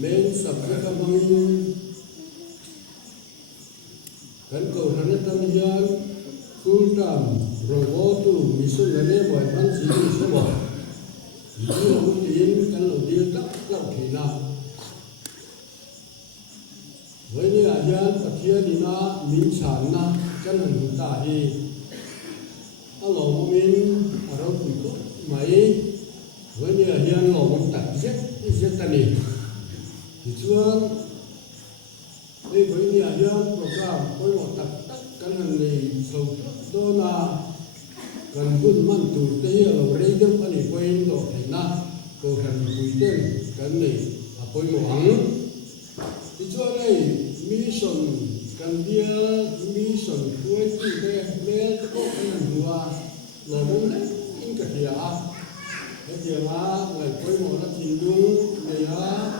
men sabda kamangin kan ko hanatam hian full time robotu mission lane boy man sini sebo ini aku tin kan lo dia tak kina với như là dân và kia thì nó miếng sản na chân hình ta đi alo miếng ở đâu cũng có mấy với như là dân lò cũng tập giết ta đi thì chưa đây với như là dân program với một tập tất chân hình này sầu đó là gần vun man tụ đây là rây đâm anh ấy quên đồ thì na cầu thần quỳ tên cái này à quên một hàng thì cho đây mission cần dia mission cuối cùng đây đây có cái gì hoa là muốn đấy in cái gì à cái gì mà ngày cuối một là chín đúng này à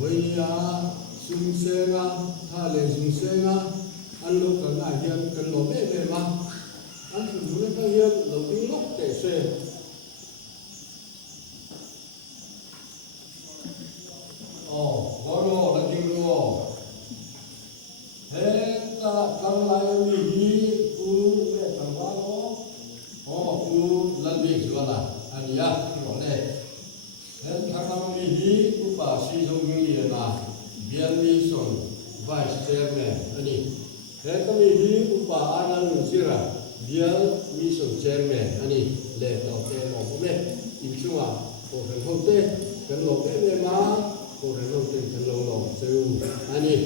với sung sen tha lệ sung sen anh lúc cần ai hiện cần lỗ bể bể mà anh cũng muốn cái hiện lỗ tiếng lốc để xe có đồ là kinh đồ thế ta cần lại gì u về thằng quá đó u lần việc rồi là anh nhá gọi đây thế thằng nào gì u bà si dùng cái gì là biên mission vice chairman anh đi thế cái gì u bà anh ăn gì ra biên mission chairman anh đi lệ đầu tiên một cái này in chung à một phần không tệ cần lộc cái này mà cô đã lâu tiền thân lâu lòng sêu anh đi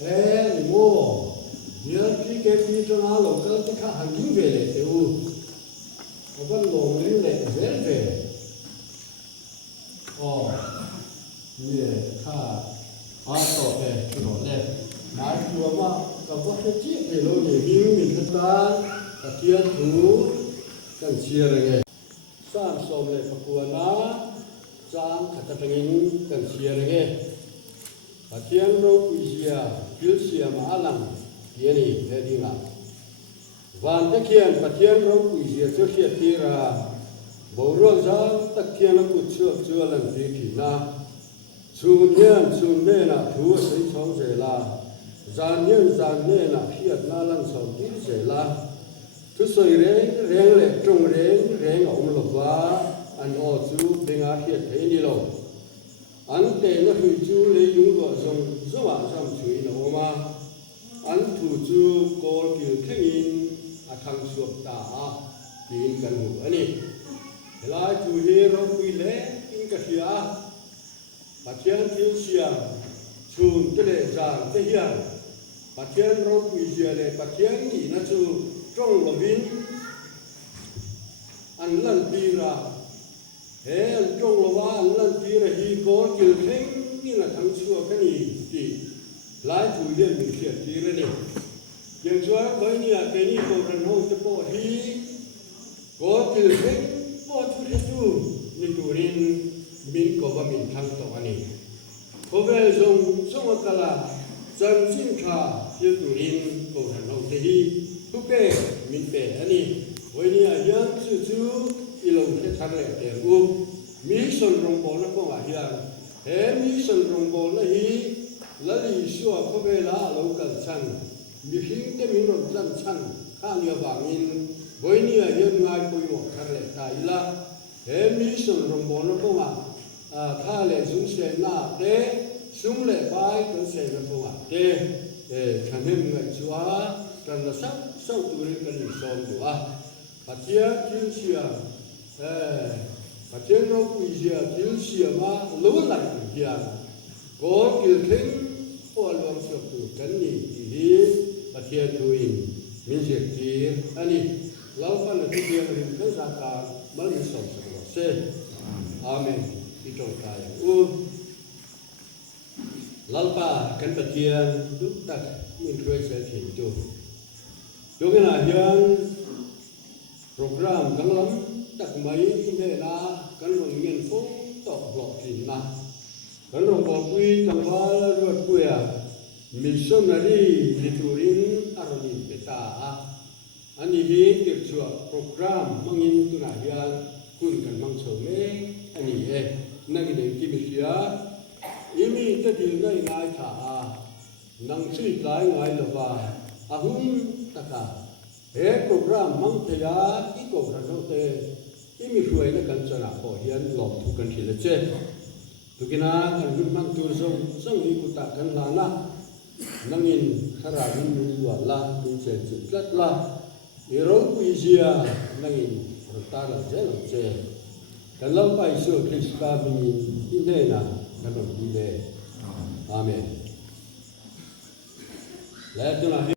ê mua nhớ khi cái gì cho nó lâu cái tất cả hàng kính về để sêu nó vẫn lòng đến để về như khá tổ về cái đó này nói chùa mà có cái chiếc để lâu để mình thân ta cả thiên thú cần chia rồi nghe sam som le pakuana chang khatapengin kan siarenge pathian ro kuisia pilsia ma alam yeni hedinga van te khian pathian ro kuisia cho khia tira boro za takhian ku chu lan ti thina chun ne na thu sei chong se la zan ne na khiat na lan som ti se la thứ soi rèn lệ trồng rèn ông lộc và anh ở chú bên á hiện thế đi lâu anh để nó hủy chú lấy dùng vợ dùng giúp bạn làm chuối nó mà anh thủ chú có kiểu thế in thằng suộc ta tin cần ngủ anh ấy lại chú hi rồi quy lệ in cái gì phát triển thiên xia chun cái lệ giang cái hiền phát triển rồi quy xia lệ phát triển gì nó chú trong lòng vin anh lần đi ra thế anh trong lòng anh lần đi ra hi có kiểu thế như là thằng xưa cái gì thì lái chủ liên mình khiển đi ra đi nhưng cho với như là cái gì cổ thần hồn cho bộ hi có kiểu thế bộ chú thế chú như chủ liên mình có và mình thăng tổ anh ấy có về dùng xong rồi là dân xin khả như chủ liên cổ thần hồn thế hi tu pe min pe ani với như là dân chú ilong thế thằng lệ tiền mission rong bò nó có ngã hiền thế mission rong bò nó hi là lý xua có về là lâu cần chăn vì khi cái mình rồi chăn chăn khá nhiều bảng in với như là dân ngay coi một thằng lệ tài là thế mission rong bò nó có ngã tha lệ xuống xe na thế xuống lệ bài cái xe nó có ngã thế thằng em người chúa cần là sắc sau tu luyện cần sống được phát triển thiên xia phát triển nó quý giá thiên xia mà lâu lại quý giá có kiểu thinh có lòng sập tu cần gì thì phát triển tu in mình sẽ chỉ anh đi lâu phần là tu luyện mình cái giá cả mới mình sống sẽ amen đi trong tay lâu ba cần phát triển lúc tắc mình thuê sẽ chuyển tu Lúc này hiện program đang lắm đặc mấy thế là cần một nghiên cứu tọt lọt gì na cần một bộ quy trong đó ruột quê missionary liturin aronin beta anh ấy tiếp xúc program mangin tu nãy hiện kun cần mang sầu mê anh ấy năng cái này kim xía imi cái điều này ngay thả năng suy cái ngay là và ahum taka program mang thế ya iko ra đâu thế imi suy nó cần cho nào có hiện lọt thu cần chỉ là chết tu kina kan gun mang tur song iku ta kan la na nangin khara min lu la tu che chit la iro ku isia nangin ta la je lo che kan lo pai so krista min ine na kan lo ine amen la tu na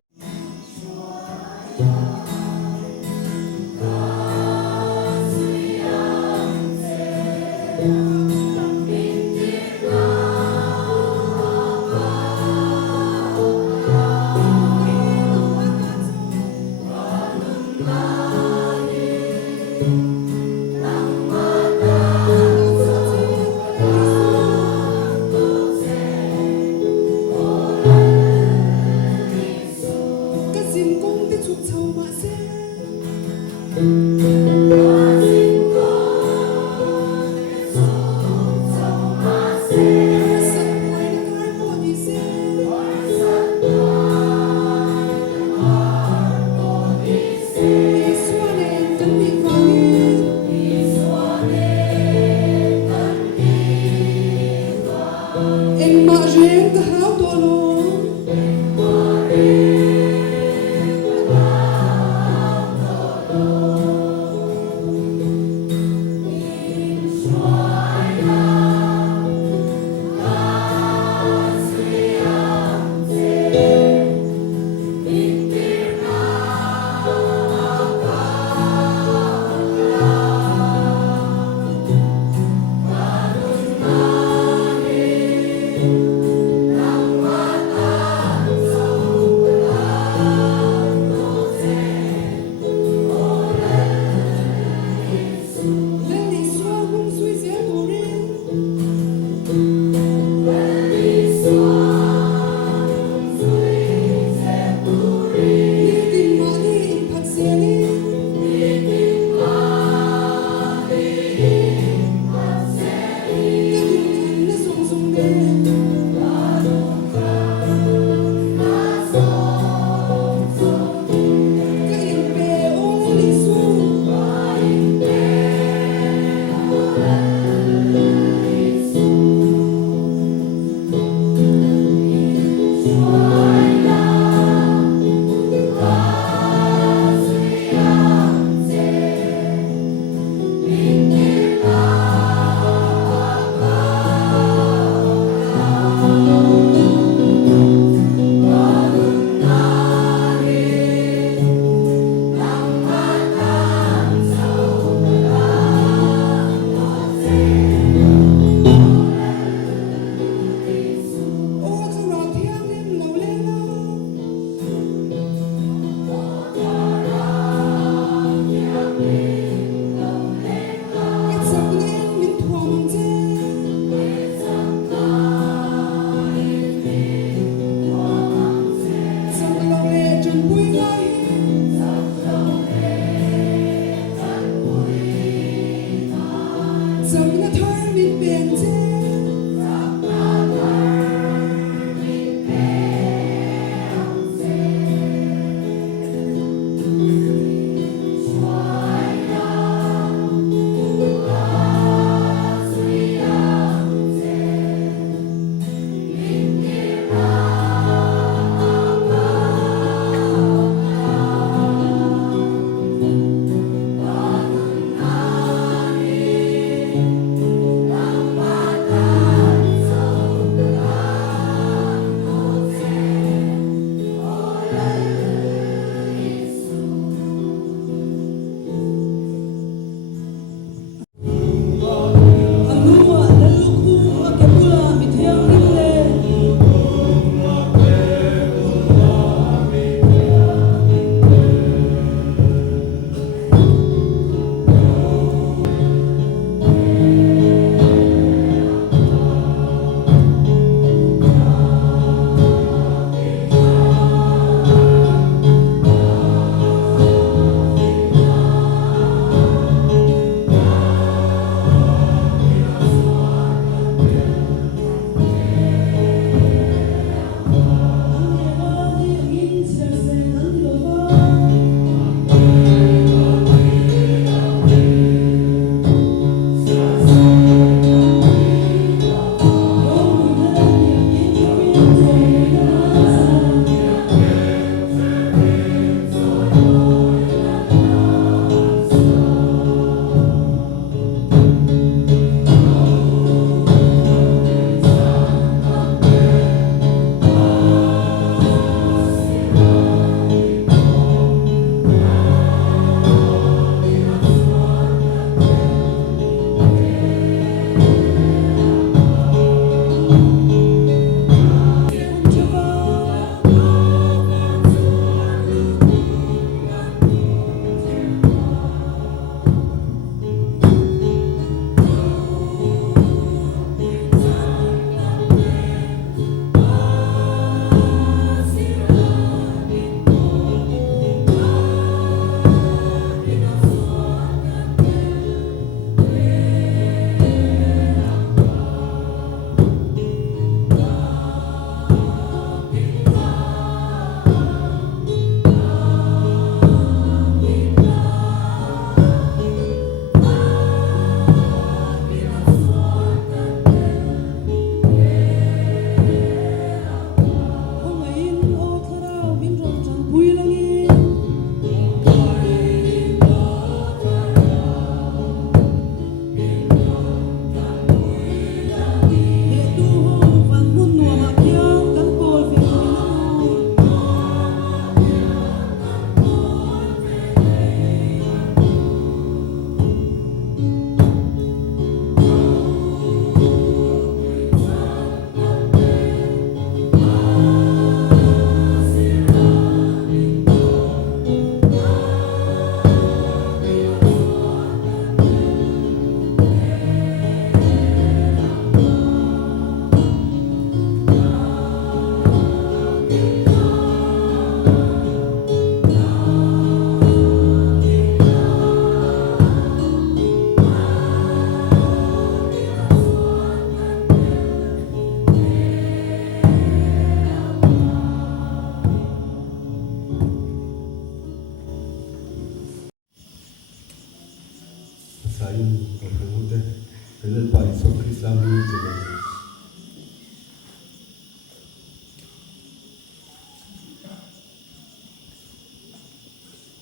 Sain kemudian kena pai so Islam ni juga.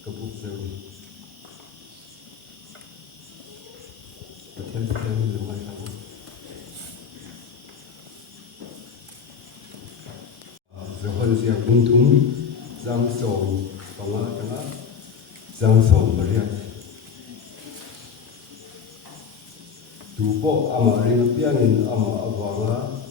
Kebuk sewi. Betul betul lemah kamu. Zaman siap untung, zang song, tengah zang song beriak. Tupo ama ring piangin ama awanga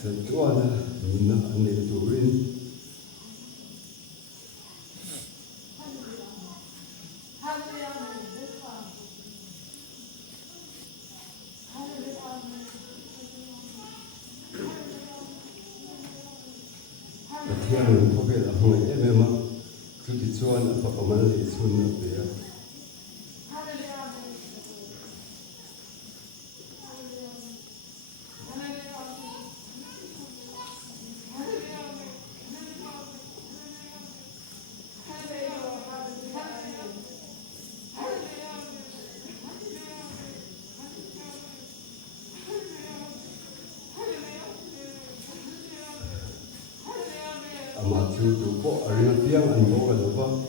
setuana nina ane turin yang kobe lah hong memang sudah cuan apa kemana di sunat dia. Amatu tupo arina piang anbo kalapa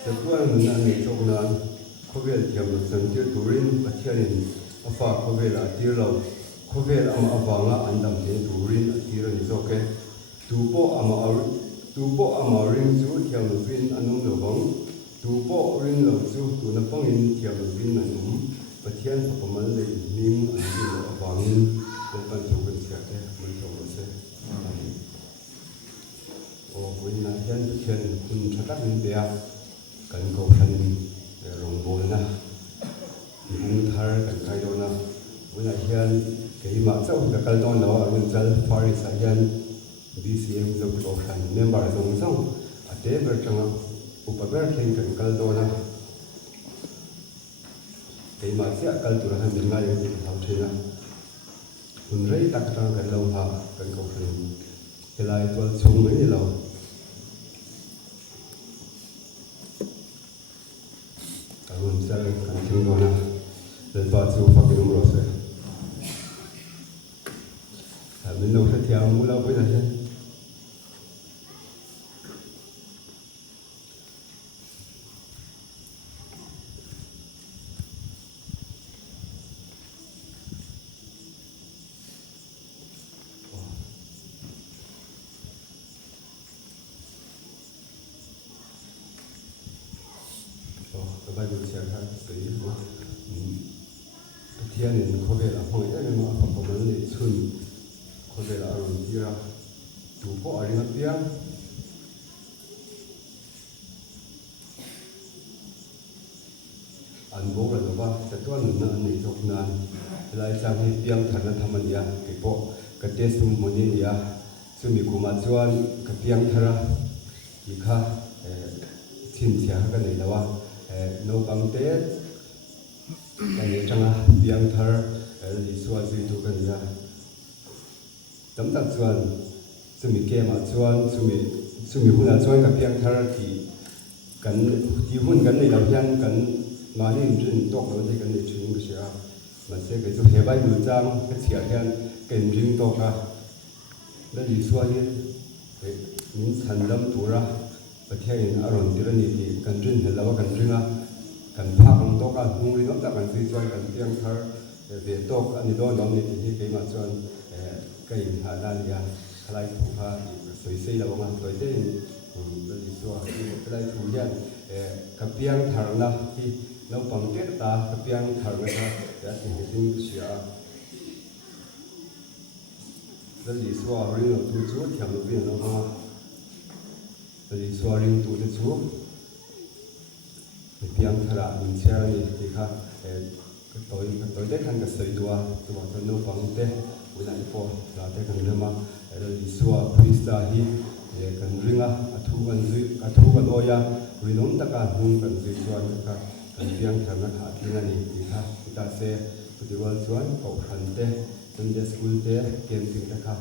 setuan menani coknan kobel tiam sentir turin pacianin apa kobel atirlau kobel ama abanga andam ten turin atiran isoke tupo ama ring su tiam lupin anum lobang tupo ring lau su tunapangin tiam lupin anum pacian papamal le nim anum abangin depan cokon siake mencokose. When I can kun chatak in there kan go kan rong na yung thar kan kayo na when I can kay ma sa ka kalon na ang jal faris ayan BCM zo ko kan member zong zong ate ber changa upaber kay kan kalon na kay ma sia kal tur han dinga yung thau thina kun rei tak ta kan lo ha kan go kan kelai tol chung mai lo saya akan tinggal lepas tu pakai nomor saya. Kami nak setiap mula pun ada. Bagi siapa sekali, ketian ini kau bela, kau ini memang apa pun ni sun, kau bela arun kira, tupo arina piang, anbo kalau bah, setuan nak ni coknan, lai canghi piang thana thaman ya, kepo, ketes munin ya, sumi kumacuan kepiang thara, ika, cincin kan ni lawa. No bang te kan changa biang thar li suwa zui tu kan ya tam tak chuan sumi ke ma chuan sumi huna chuan ka biang thar ki kan ti hun kan nei lo hian kan ma ni rin tok lo te kan nei thin ka sia mà sẽ cái chỗ hệ bay người trang cái chia hiện cái riêng to cả đó lý do như những sản phẩm thu ra và theo những aron tiền thì cần riêng hệ là cần riêng à cần phá công to cả hung lý nó ta cần suy cho cần tiếng thở về to anh đó nó thì cái mà cho cái hà lan ya lại thủ ha suy xây là bằng tuổi thế đó lý do cái này thủ hiện cái tiếng thở là thì nó bằng kết ta cái tiếng thở là để thì cái chuyện đó lý do riêng là tu chúa theo nó viên nó mà đó lý do riêng tu chúa cái tiếng thở là mình sẽ là thì khác cái tối tết hàng cái sợi đua tụi bọn nó bằng tết với lại phố là tết hàng năm mà đó lý do Krista hi cần riêng thu gần oya vì nó tất cả hung cần duy cho cái tiếng thằng nó hạ tiếng này thì khác ta sẽ tụi bọn chuan cầu khẩn tết Sunday school tết kiến tiếng ta khác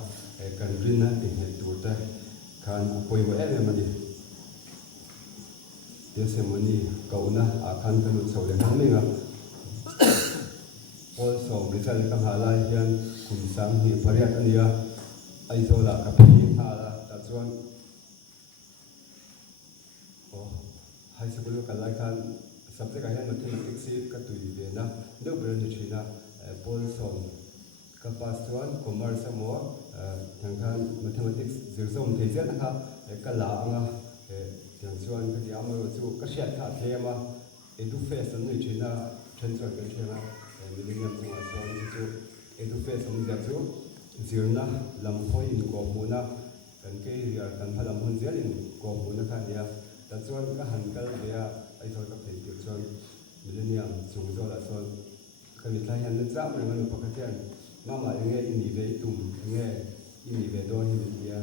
cần riêng thì hiện tụi ta kan koi wa ele mani yese mani kauna akan kan so le han menga also result kam hala hian kum sang hi pariat ania ai zo la ka phi ha la ta chuan high school ka lai kan subject a hian mathematics si ka tui ve na do brand china paul son ka pas chuan commerce mo thang khan mathematics zirsom thei zen ha ka la anga thang chuan ka ti amaro chu ka shet kha thema edu face an nei china chen chuan ka thema millennium chu chuan chu edu face an da chu zirna lam hoi in ko muna kan ke ria kan phalam hun zel in ko muna kha ya ta chuan ka han kal ya ai thoi ka phei ti chuan millennium chung zo la chuan ka mi thai han le cha ma ngani pakatian mama nghe ini về tum nghe ini về đôi như vậy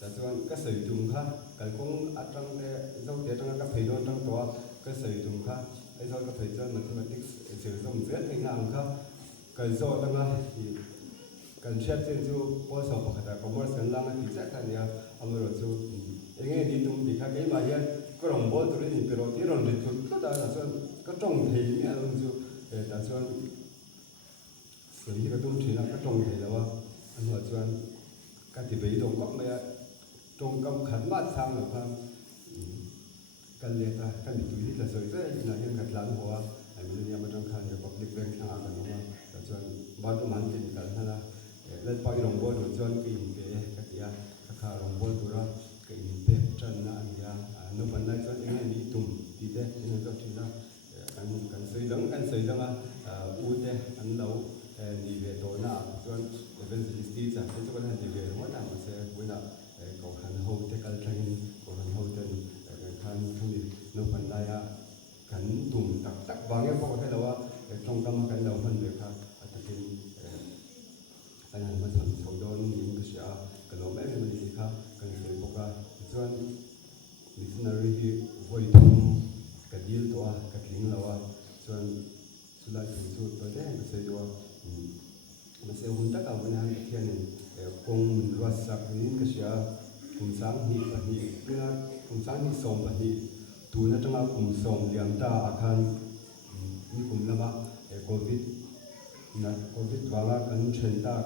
ta cho cái sử dụng khác cái cũng ở trong cái dấu tiết trong cái phẩy đôi trong đó cái sử dụng khác ấy rồi cái phẩy cho mathematics sử dụng rất là ngang khác cái do trong đó thì cần xét trên chỗ bao giờ phải là commerce cần làm thì chắc là nhiều ông rồi chỗ nghe đi tum thì cái mà hiện có đồng bộ tụi mình phải rồi rồi thì tụi ta là cho cái trong thì nghe luôn chỗ ta cho cái tôm chỉ là cái trồng thì làว่าอันหัวชวนการที่ไปตรงก็ไม่ตรงกำขันบ้านทางหรือความการเรียนการดูที่จะสวยๆนะยังขัดหลังหัวไอ้มันยังไม่ต้องขันกับปกติเรื่องทางกันว่าแต่ชวนบ้านก็มันกินกันนะเล่นไปลงบอลชวนกินเปย์กันที่ข้าลงบอลตัวละกินเปย์จันนะอันนี้นุ่มมันได้ชวนยังไงนี่ตุ่มที่เด็กนี่ก็ที่นั่นกันสวยดังอูเดอันเราđi về tối nào cho evangelist đi chẳng cho con đi về mỗi nào mà sẽ với nào cầu hành hậu thế cái training cầu hành hậu tên khăn không đi nó phần đây khẩn tùng tắc vàng cái có thể là trong tâm cái đầu phần việc khác tại vì cái này mình thành số đôi những cái sự cái lỗ mẹ mình gì khác cái này có cái cho missionary vui thùng cái deal đó cái tiếng là cho sulai thùng tôi thấy cái sự đó mà sẽ hun tất cả vấn đề kia này cùng mình loạt sạc những cái sự cùng sáng hi và hi cái cùng sáng hi sòng và hi tu nó trong cùng sòng liam ta akan như cùng là mà covid vanga kan chen ta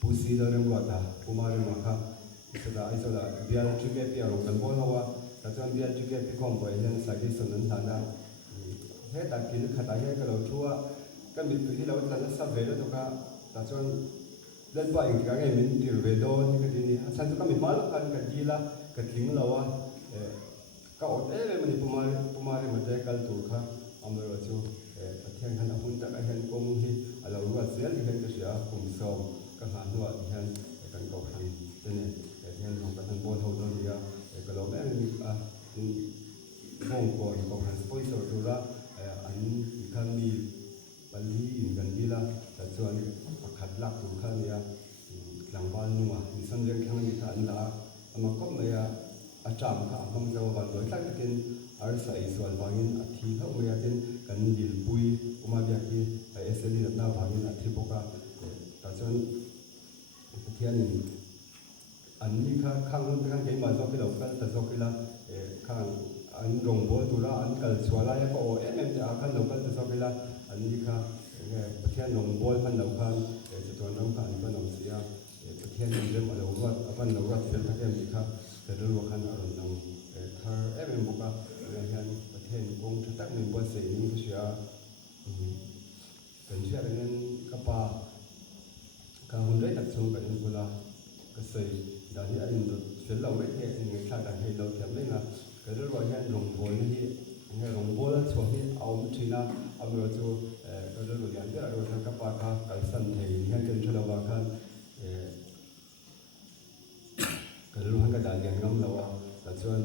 pusi da reng wa ta kumare ma kha so da bial chike pi aro kan bol hawa ta chon bial chike pi kom boy hen sa ki son nan tha na he ta kin khata he ka lo thua cái mình tự nhiên là nó sắp về đó thôi cả, là cho lên bài cái ngày mình điều về đâu như cái gì sản xuất cái mình mới là cái gì là cái tiếng là wa cái ở đây mình pumare mà đây cái tuổi khác ông rồi chú cái thiên hành hun ta cái hành công hi là ruột dễ thì hành cái gì cùng sầu cái hàng ruột thì hành cái cầu hành thế này cái thiênของcái thằng bồn hậu đó gì cái lỗ mẹ mình mong còn cầu hành phơi sầu tu ra anh khăn đi bali in kan dila ta chuan pakhat lak tu kha nia tlangwal nuwa ni san leng thang ni tha an la ama kop maya acham kha amang zo ban loi tak takin ar sai sual wangin a thi kha maya tin kan dil pui uma bia ki sli na wangin a thi boka ta chuan pathianin an ni kha khang kan ke ma zo ki lo kal ta zo ki la khang an rong bo tu ra an kal chwala ya ko em ta kan lo nong bol man lo khanจะตัวน้องกันก็น้องเสียประเทศนี้เริ่มมาเราว่าวันเราว่าเสร็จทั้งเอ็มดีครับแต่เราว่าขันอารมณ์น้องถ้าเอ็มบอกว่าเรื่องประเทศกงจะตั้งหนึ่งบนเสียงก็เสียเป็นเชื่อเรื่องกระป๋าการหุ่นได้ตัดทรงกันเวลาก็เสียดาที่อันนี้เสร็จเราไม่แค่หนึ่งชาติให้เราเทียมเลยนะก็เราว่าเนี่ยลงบอลนี่เนี่ยลงบอลแล้วช่วงที่เอาทีน่ะเอาเราจะก็เราเรียนได้เราทำกระป๋าค่ะการสั่นให้เนี่ยจนเราว่ากันก็เราทำกระดาษเรียนน้ำเราว่าแต่ส่วน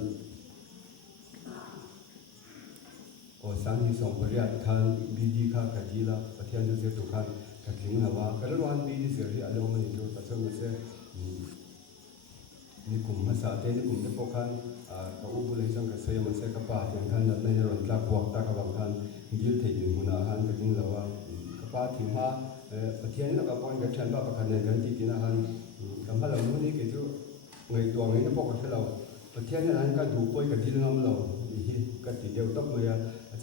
โอ้สังที่ส่งไปเรียนคันบีดีค่ะกัดีละประเทศจะเสียตุคันกัดลิงเราว่าก็เราทำบีดีเสียที่อารมณ์มันอยู่แต่ส่วนมันเสียนี่กลุ่มภาษาเต้นกลุ่มตะโกกันก็อุบเลยจังก็เสียมันเสียกระป๋าอย่างคันในรถลากพวกตากระบังคันยืดถี่ถึงหัวหน้าหันกัดลิงเราว่ากระป๋าถึงว่าประเทศเราก็ป้อนกันฉันว่าประกันเงินที่กินอาหารกำพันเราไม่ได้เกี่ยวเงยตัวเงยจะบอกกับเราประเทศนั้นก็ดูป่วยกันที่เราเราก็ติดเดียวต้องเลย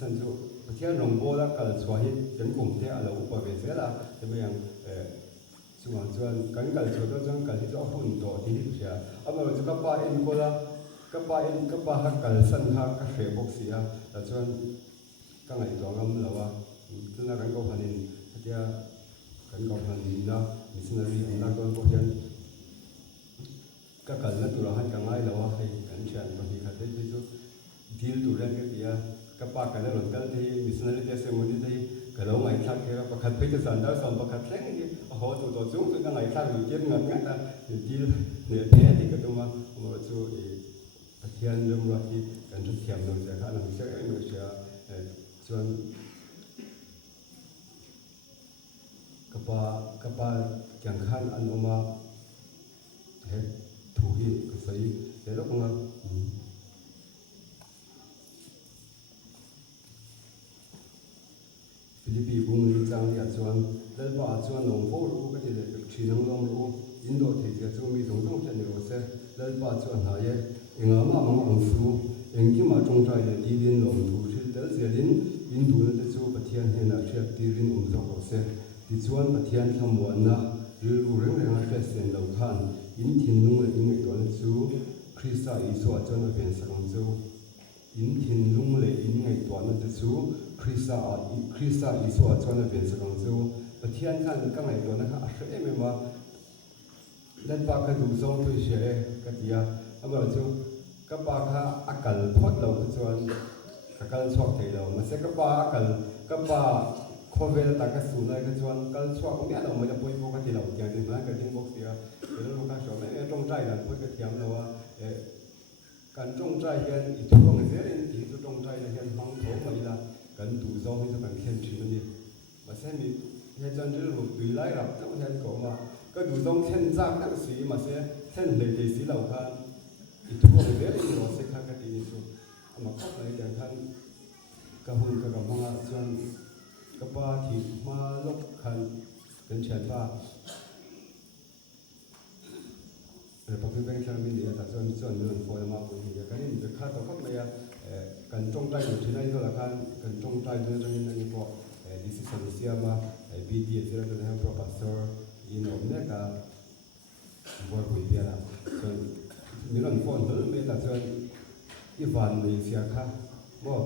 ฉันจะประเทศหนองบัวแล้วก็สวยเป็นกลุ่มที่เราอุปถัมภ์เสียละจะไม่ยังส่วนกันกันส่วนตัวจังกันที่จะหุ่นตัวที่เสียเอามาจะกับป้าเอ็นก็ละกับป้าเอ็นกับป้าหักกันสั้นหักก็เสียบกเสียแต่ส่วนก็ไงตัวงำเราว่าซึ่งกันก็พันนินที่กันก็พันนินนะมิสนารีอันนั้นก็พวกนั้นก็กันแล้วตัวหันกันง่ายเราว่าให้กันเชียนบางทีขัดได้ที่สุดดีลตัวเรื่องก็ที่กับป้ากันแล้วหลังกันที่มิสนารีที่เสมอที่ที่ก็เราไม่ทักแค่ประคัดไปจะสั่นได้สั่นประคัดแรงนี่โอ้โหตัวสูงตัวไหนทักอยู่เจ็บเงินกันแต่ดีลเนี่ยแท้ที่ก็ต้องมาจู่ประเทศเรื่องว่าที่กันจะเทียมเราจะข้าหลังเชื่อเราเชื่อส่วนกับป้าอย่างขั้นอันออกมาเห็นถูกที่ก็ใส่แต่ลูกงาฟิลิปปินส์บุ้งลีจังเนี่ยส่วนเรื่องว่าส่วนหลวงพ่อรู้ก็จะเลยชีนังลงรู้อินโดนีเซียส่วนมีสงครามเช่นเดียวกันเรื่องว่าส่วนหายเองอามามังอังสูเองที่มาจงใจดีดินหลงถูกที่เดินเสียดินอินโดนีเซียประเทศเห็นอาเชียตีรินจงก็เสียที่ส่วนประเทศทำวันนะหรือรู้เรื่องอะไรก็เสียงเราขันอินทินนุ่งอินตัวนั้นจูคริสต์อิสวาจนเป็นสังจูอินทินนุ่งเลยอินไงตัวนั้นจูคริสต์อิสวาจนเป็นสังจูประเทศขันก็ไงตัวนั้นอาศัยไม่มาเล่นปากกันดูทรงตัวเฉยก็ที่อ่ะเอามาจูก็ปากอาการพอดเราก็ชวนอาการชอบใจเรามาเสกก็ปากอาการก็ปากโควิดตากสูนเลยก็ชวนก็ชอบผมเนี่ยเราไม่จะป่วยปกติเราอย่างนี้นะก็ทิ้งบอกเสียเราลูกค้าชอบไม่ตรงใจกันพูดกับเทียมเราว่าการตรงใจกันอีกช่วงเสียเองที่ตรงใจเนี่ยเห็นบางโถมาอีละกันดูซองให้จะกันเข้มชื้นนี่มาเส้นมีเห็นจันทร์รู้ดูไล่รับต้องเห็นก่อนมาก็ดูซองเส้นจากนักสีมาเสียเส้นเลยสีเรากันอีกช่วงเสียเองเราเสียข้างกันดีสุดเอามาเข้าไปอย่างท่านกระหุ่นกระกำมังส่วนกับว่าที่มาลบคันเป็นเชิญว่าพอคือเป็นแค่ไม่ดีแต่ส่วนเรื่องพอมาพูดอย่างนี้จะคาดต่อครับเลยกันจงใจอยู่ที่ไหนก็แล้วกันจงใจด้วยตรงนี้นั่นก็ดิสิสันเซียมาบีดีเจอร์ตัวนี้ professor ยินอมเนี่ยก็บอกคุยเดียวนะส่วนมีเรื่องฟอนต์ด้วยแต่ส่วนอีวานเลยเสียค่ะบอก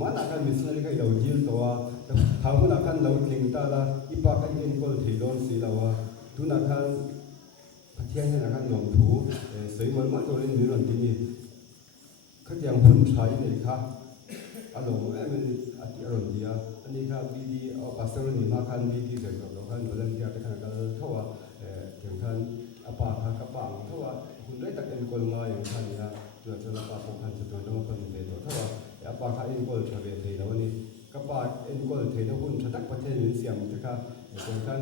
มันอาการมิสนารีก็ยาวยิ่งตัวทางคนอาการเราทิ้งตาละอีปากกันเองก็ที่โดนสีเราว่าทุนอาการประเทศนี้อาการหลงถูสวยมันมาตัวนี้มีเรื่องที่นี่เขาอย่างหุ่นใช้เนี่ยค่ะอารมณ์มันอารมณ์ดีอันนี้ค่ะบีดีเอาปัสสาวะนี่มาคันบีดีเกิดกับเราคันเราเรื่องที่อาจจะขนาดกันเท่าว่าอย่างคันอาปากค่ะกระปังเท่าว่าหุ่นได้ตัดเอ็นกลมาอย่างคันนี้นะตัวจนอาปากของคันจะตัวน้องคนเดียวเท่าว่าapa kah ini gol cabai teh lawan ni, kapal ini gol teh tu pun cetak pasal ni siam mereka, kan,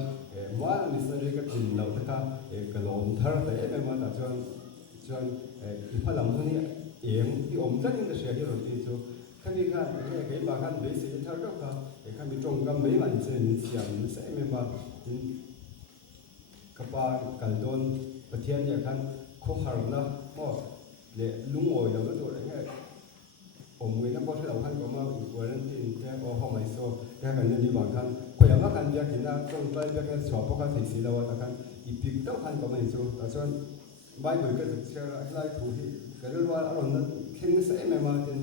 mal misalnya kita tin lawan mereka, kalau thar teh memang tak cuan, ipalam tu ni, yang di omzat ini saya kira itu, kami kan, kami makan besi thar tu kan, kami trongkam memang ni siam, saya memang kapal kaldon pasal ni kan, kohar lah, oh, le lungoy lawan tu orangผมเองก็พอที่เราท่านก็มาอีกวันนั้นที่แค่พอห้องไอโซแค่กันยันดีบางท่านก็อย่างว่ากัน han bia kina tong trai bia kan swa poka thei si lawa ta kan ipik to han ko mai chu ta chuan bible ka chara lai thu hi karel wa aron na khin se me ma tin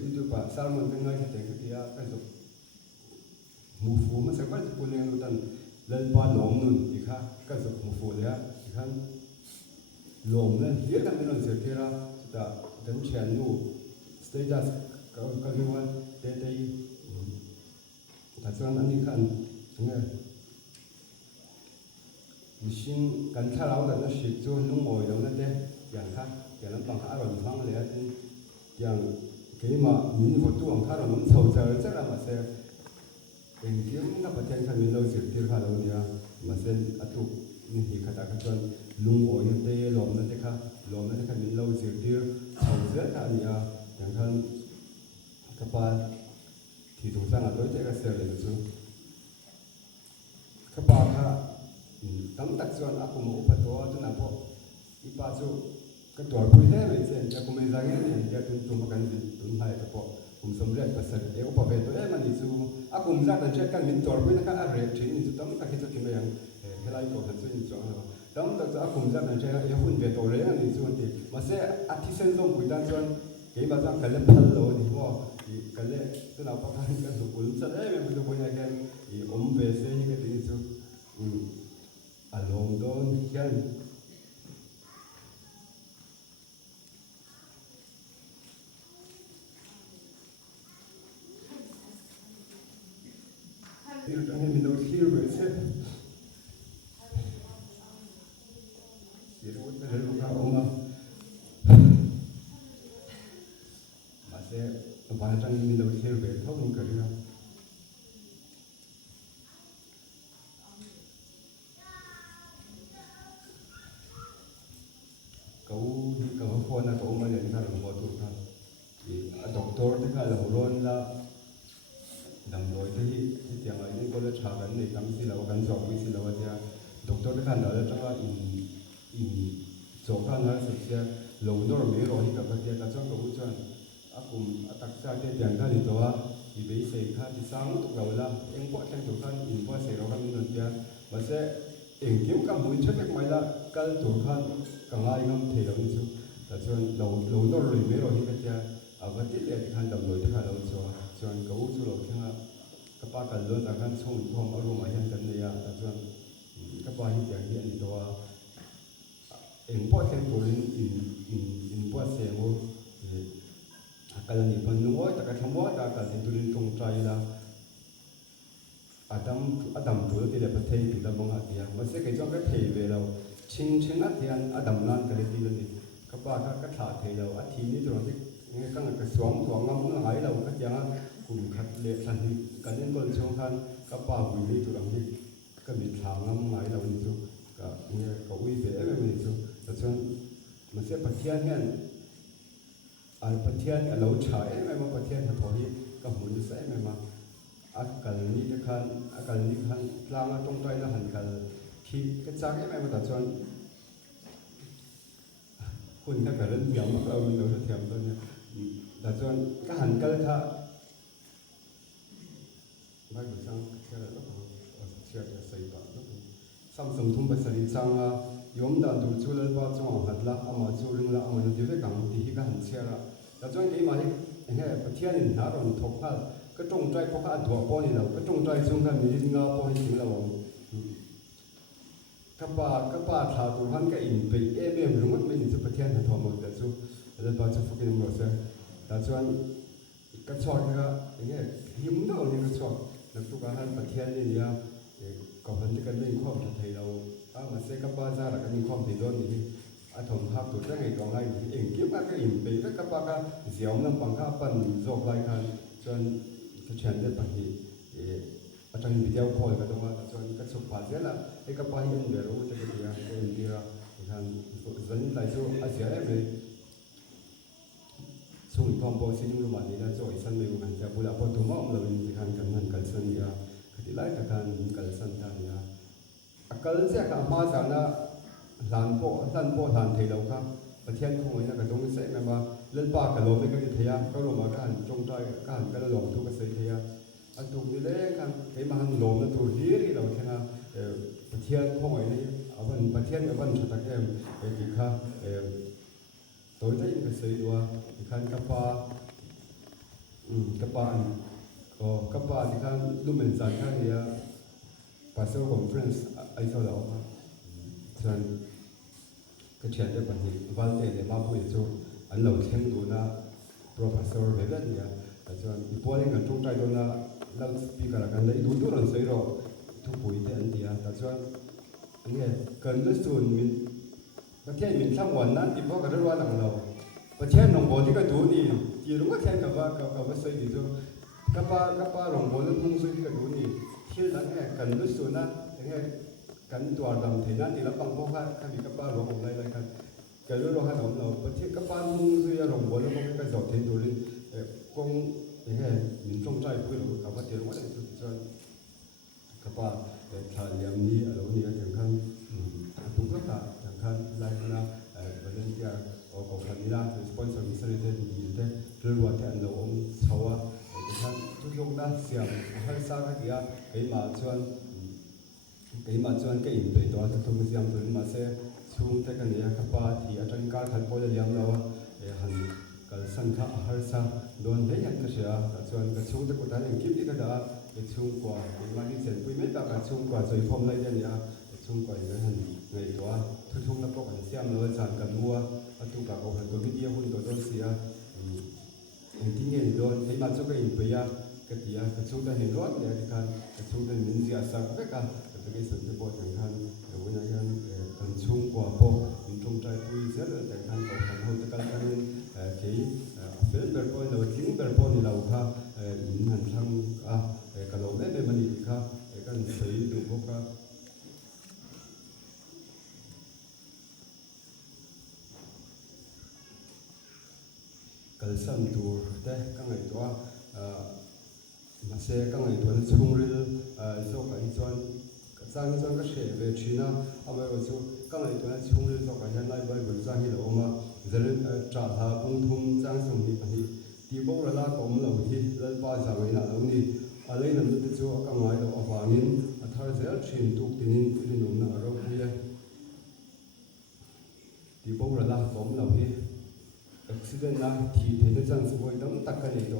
youtube pa salmon kan ngai te ka ya ka zo mu fu ma sa ba ku le no tan lal pa lom nun ti kha ka zo mu fu le ya kan lom le ye kan non se tera ta dan chen nu status ka ni wa te te ta chuan ani kan nge machine kan tharau da na shi chu lung oi lo na te yang kha ya lam pang aron phang le tin yang ke ma min vo tu ang kha ron nom chau char chara ma se eng kim na pathian khan min lo zir tir kha lo nia ma sen atu ni hi khata ka chuan lung oi te lom na te kha min lo zir tir chau zia ta nia yang khan ka pa thì chúng ta là đối tượng cái sự này chứ các bạn ha tấm đặc trưng aku mau upah tua tu nak po ipa tu ketua pun he macam aku menjangan ni dia tu makan tu hai tu po sembelian pasal upah betul mana itu aku menjangan dan kan min tor pun nak arep cini itu tấm tak kita kena yang helai kau kan tu ni jangan tấm tak aku menjangan dan hun betul le ni tu nanti masih artisan tu bukan tu cái bà rằng cái lên thân rồi thì có thì cái lên tức là bắt đầu cái dụng cụ rất đấy mình bây giờ cái thì ốm về xe như cái gì chứ à lồng đôn cái thì trong cái mình đâu hiểu về xe thì đâu có thể lúc nào ông và trong mình đầu tiên về thấu những cái đó cậu đi cậu phone là cậu mà nhận ra là một tuổi thôi thì doctor thì cái là luôn là nằm rồi thì tiếng ấy những cái trả vấn đề tâm sự là cái giọng cái sự là cái doctor thì cái đó là trong in chỗ cái nó sẽ lâu nữa mới rồi thì cái trong cậu cho aku ataksa te tiang ka ni toa I be se kha ti sang tu ga la eng po thang tu khan in po se ro kan nun tia ba se eng kim ka mun che tek mai la kal tu khan ka ngai ngam the lo ni chu ta chuan lo no ri me ro hi ka tia a ba ti le khan dam loi ta lo chu chuan ka u chu lo thanga ka pa ka lo ta khan chung thom a ru ma yan kan ne ya ta chuan ka pa hi tiang hi ani toa eng po thang tu in po se mo kalau ni penuh tak akan semua tak akan tentuin tong try lah Adam tu tidak betul tidak mengat dia masih kerja ke thei về đâu chinh atian Adam lan cái gì đó đi các bạn các thả thei đâu ati ni tu nanti nghe cái xuống ngâm nó hải đâu các nhà cùng khát lệ thành đi cái nên con trong han các bạn vui đi tu nanti cái bị thả ngâm hải đâu ni tu cái nghe có uy về em ni tu cho masih pasien kan Al-Patian alau cai memang Patian hathori ka mun se memang akal ni khan langa tong tai na han kal khi cái chang memang ta chuan kun ka kalan biam ka mun lo thiam to ne ta chuan ka han kal tha mai bu sang ka la lo chia ta sai ba lo samsung thum ba sari changa yom dan du chulal ba chong hatla ama chuling la ama di ve kang ti hi ka han chia ra ta chuan cái mà he Pathian in na ron thok kha ka tong trai ko ka dua po ni lo ka tong trai chung kha mi nga po hi ting lo ka pa tha tu han ka in pe em lungat me ni chu Pathian ha thom ta chu la ba chu fukin mo se ta chuan ka chok ka nge him do ni ka chok na tu ka han Pathian ni ya ko han ka ni khom ta thei lo a ma se ka pa za ra ka ni khom thei do ni a thom hak tu ta ngai to ngai eng kim ka in pe ka pa ka ziom nam pang ka pan zok lai khan chuan ka chen de pa hi a tang video call ka dong a chuan ka chuk pa zela e ka pa hi in de ro te ka dia en dia khan zan lai chu a zia e chung thom bo sin lu ma ni na choi san me kan ja bula po tu ma lo in khan kan han kal san ya ka ti lai ta khan kal san ta ya akal se ka ma sa na lan po thei lo ka Pathian không ai là cái đông sẽ mà lên ba cái lỗ mấy cái thầy à có lỗ mà cái hành trong trai cái hành cái lỗ thu cái sấy thầy à anh tụng như thế cái mà hắn lồm nó tụt đi thì đầu tiên là bát thiên không phải này bát thiên vẫn cho các em cái khác tối thấy cái xây đua thì khăn cấp ba thì khăn lúc mình dạy khăn thì pastor conference ai sau đó cho nên cái chuyện đấy bản thì văn đề để mà buổi cho anh lâu thêm đủ na professor về đấy thì cho nên bố lên cái trung trai đó na lâu speaker là cái đấy đủ lần xây rồi thu buổi thế anh thì cho nên anh cần rất xuân mìnhประเทศmình sangวันนั้นที่พวกกันรู้ว่าหลังเราประเทศหนองบัวที่ก็ดูนี่ที่รู้ว่าแค่กับว่าใส่ดีจ้ะกับว่าหนองบัวนั้นมุ่งสู่ที่ก็ดูนี่ที่หลังแห่กันรู้สึกนะแห่กันตัวดำที่นั่นที่เราฟังพวกเขาเขามีกับว่าหลวงอะไรกันก็รู้ว่าหนองเราประเทศกับว่ามุ่งสู่หนองบัวแล้วพวกก็จอดที่ดูนี่กงแห่mình trongใจพูดเรากับว่าที่รู้ว่าเนี่ยจ้ะกับว่าถ้าเรื่องนี้เราเนี่ยถึงขั้นถูกต้องค่ะถึงขั้นไล่นะประเด็นที่เอาของคนนี้นะสปอนเซอร์มิสเตอร์เดนดีเดนเรื่องว่าที่อันเราองชาวถึงขั้นทุกอย่างนะเสียงให้สร้างกันอย่างไอ้มาชวนก็อินไปตัวทุกๆอย่างตัวนี้มาเสียช่วงที่กันเนี่ยครับว่าที่อาจารย์การขันพอจะเลี้ยงเราหันกันสังฆะให้สร้างโดนได้ยังก็เสียชวนกันช่วงที่กูได้ยังคิดที่ก็ได้ช่วงกว่ามาที่เสร็จปุ้ยไม่ต่างกันช่วงกว่าใจพร้อมเลยเนี่ยช่วงกว่าอย่างนั้นไงตัวทุกๆนักปกติเสียงเราจานกันมัวทุกกับเอาตัววิดีโอหุ่นตัวต้นเสียที่เงินโดนไอ้มาช่วงก็อินไปยากติยากช่วงได้เห็นรถเนี่ยกันช่วงได้มินเสียสักก็กันแต่ก็สนใจบทอย่างกันวันนี้กันช่วงกว่าพอมินตรงใจปุ้ยเสียเลยแต่กันเอาขันเขาจะกันกันที่เป็นแบบพอเราทิ้งแบบพอนี่เราค่ะมินหันทางกันเราไม่เป็นมันอีกค่ะกันใส่ดูพวกค่ะกันสั่งตัวแต่ก็ไงตัวมาเสียก็ไงตัวนั้นช่วงเรื่องโซ่กันจวนจ้างก็เสียเวทีนะเอาไว้ว่าช่วงก็ไงตัวนั้นช่วงเรื่องโซ่กันยันไล่ไปบนจ้างที่เรามาจะเรื่องจ่าหาปุ่งทุ่มจ้างส่งนี่ปนี้ที่พวกเราก็ไม่เราที่เล่นป้าสั่งไว้นะเรานี่อะไรนั่นจะช่วยก็ไงเราเอาฟังนินถ้าเสียชินตุกที่นี่ที่นุ่มนะเราคุยที่พวกเราก็ไม่เราที่accident na thi the chang su hoi dam tak ka ni to